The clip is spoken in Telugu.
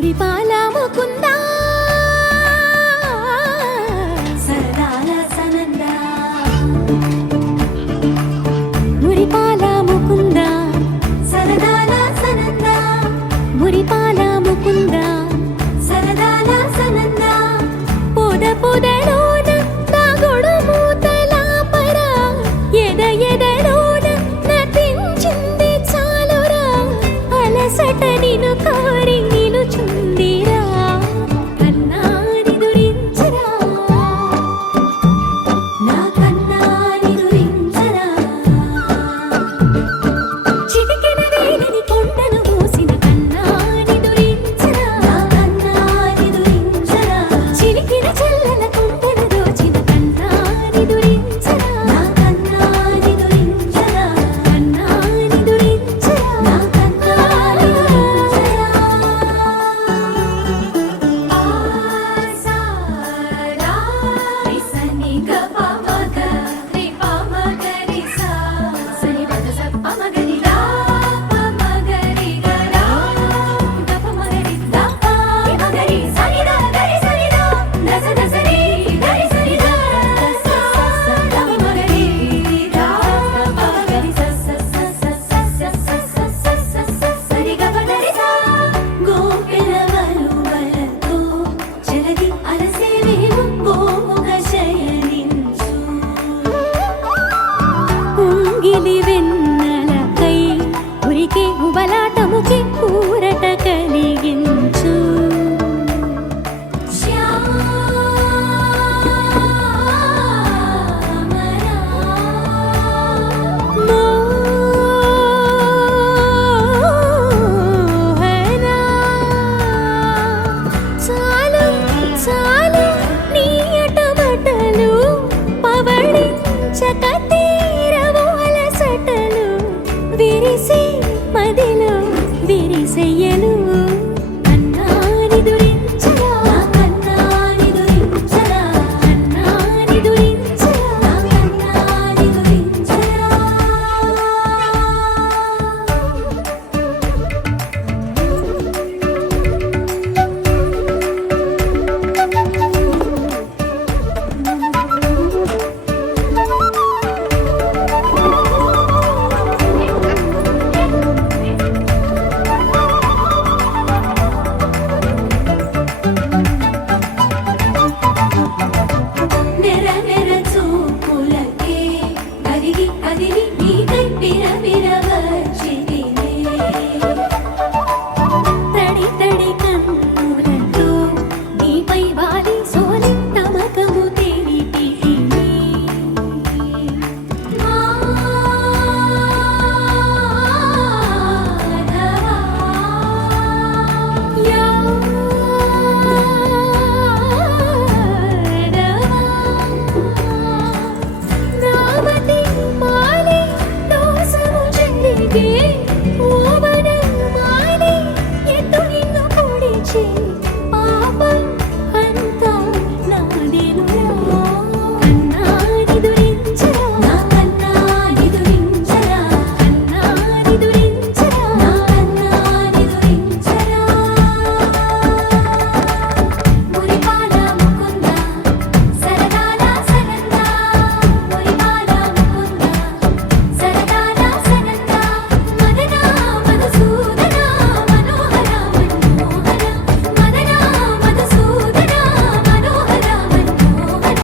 మురిపాల ముకుందా సరదాల సనందా మురిపాల ముకుందా సరదాల సనందా మురిపాల ముకుందా సరదాల సనందా పొద పొదలోన తాగుడు మూతల పరా ఎద ఎదలోన నటించింది చాలురా అలసట నిను కోరి నిను చుందిరా కన్నాని దురించరా నా కన్నాని దురించరా చిటికెన వేలిని కొండను మూసిన కన్నాని దురించరా నా కన్నాని దురించరా చిలికిన చెల్లెల కొండను దోచిన కన్నాని దురించరా నా కన్నాని దురించరా కన్నాని దురించరా నా కన్నాని దురించరా ఆసారా రిసని గపమగ రిపమగరిసా సని బదస పమగరిరా పమగరి గరా గపమగరి దప మగరి సనిదా గరి సనిదా దస దసరి గరి సనిదా దస పమగరి రా పమగరి సస సస సస సస సరి గపగరిసా గోపిల వలువలతో జలది అలసేవేమో గోముగ శయనించు ఉంగిలి వెన్నెలకై ఉరికే ఉబలాటముకి ఊరట కలిగించు మోహనా చాలు చాలు నీ అటమటలు పవళించక